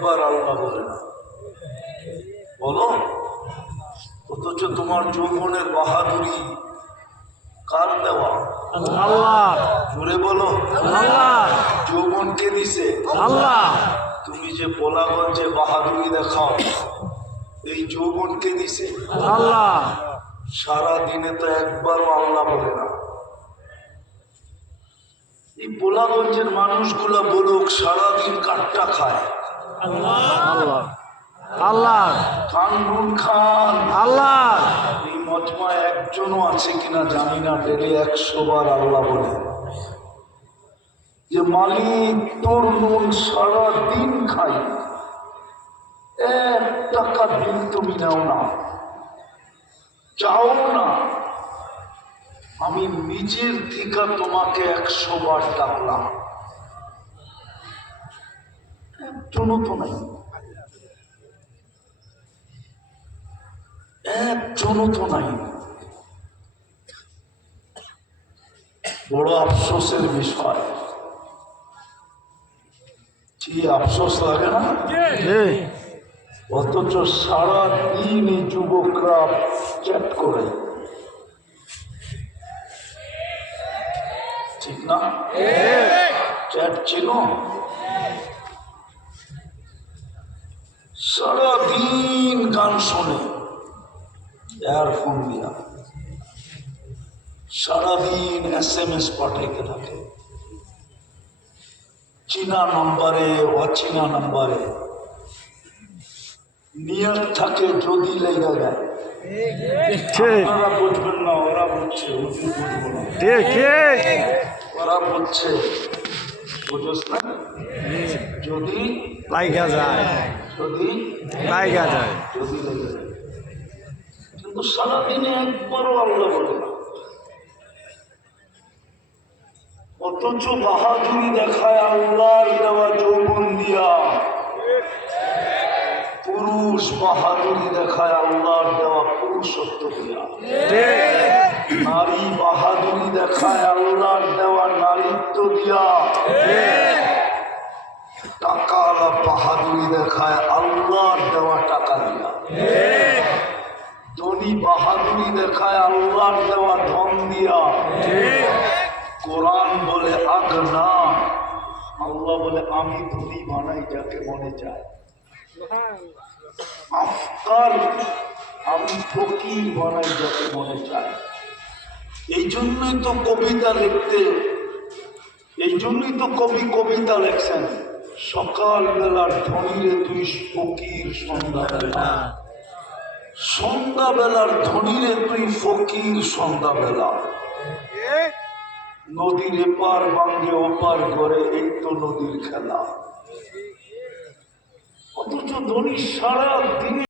একবার আল্লাহ বলে না, বলো। অথচ তোমার যৌবনের বাহাদুরি কার দেওয়া? আল্লাহ। জোরে বলো, আল্লাহ। যৌবনকে দিছে আল্লাহ। তুমি যে পোলাগঞ্জে বাহাদুরি দেখাও, এই যৌবনকে দিছে আল্লাহ। সারা দিনে তো একবারও আল্লাহ বলে না। এই পোলাগঞ্জের মানুষগুলা বলুক সারাদিন কাটটা খায়, আল্লাহ। আল্লাহ। কানগুন খান। আল্লাহ। এই মজমায় একজনও আছে কিনা জানি না, ডেলি 100 বার আল্লাহ বলে যে মালিক তোর নুন সারাদিন খাই, 1 টাকা দিন তুমি নাও না, চাও না, আমি নিজের থেকে তোমাকে 100 বার ডাকলাম, একজনও তো নাই, একজনও তো নাই। বড় আফসোসের বিষয়, কি আফসোস লাগে না? অথচ সারাদিন এই যুবকরা চ্যাট করে, ঠিক না? চ্যাট ছিল, সারাদিন গান শোনে ইয়ারফোন দিয়া, সারাদিন SMS পাঠাইতে থাকে, চীনা নাম্বারে অচীনা নাম্বারে, নিয়ত থাকে যদি লেগে যায়। আপনারা বুঝবেন না, ওরা বুঝছে, বুঝবো না, ওরা বুঝছে, বুঝোস না, যদি লাইগা যায়, যদি লাইগা যায়, যদি লেগে যায়। কিন্তু সারাদিনে একবারও আল্লাহ বলে না। অথচ বাহাদুরি দেখায় আল্লাহর দেওয়া যৌবন দিয়া, পুরুষ বাহাদুরি দেখায় আল্লাহর দেওয়া পুরুষত্ব দিয়া, নারী বাহাদুরি দেখায় আল্লাহর দেওয়া নারীত্ব দিয়া, টাকাওয়ালা বাহাদুরি দেখায় আল্লাহর দেওয়া টাকা দিয়া, ধনী বাহাদুরি দেখায় আল্লাহর দেওয়া ধন দিয়া। কোরআন বলে আগনা, আল্লাহ বলে আমি ধনী বানাই যাকে মনে চায়, আফকার আমি ফকির বানাই যাকে মনে চায়। এই জন্যই তো কবিতা লিখতে, এই জন্যই তো কবি কবিতা লেখছেন, সকাল বেলার ধনীরে তুই ফকির, সন্ধ্যাবেলা, সন্ধ্যাবেলার ধনীরে তুই ফকির সন্ধ্যাবেলা। নদীর এপার ভাঙ্গে ওপার করে, এই তো নদীর খেলা। অথচ ধনী সারা দিন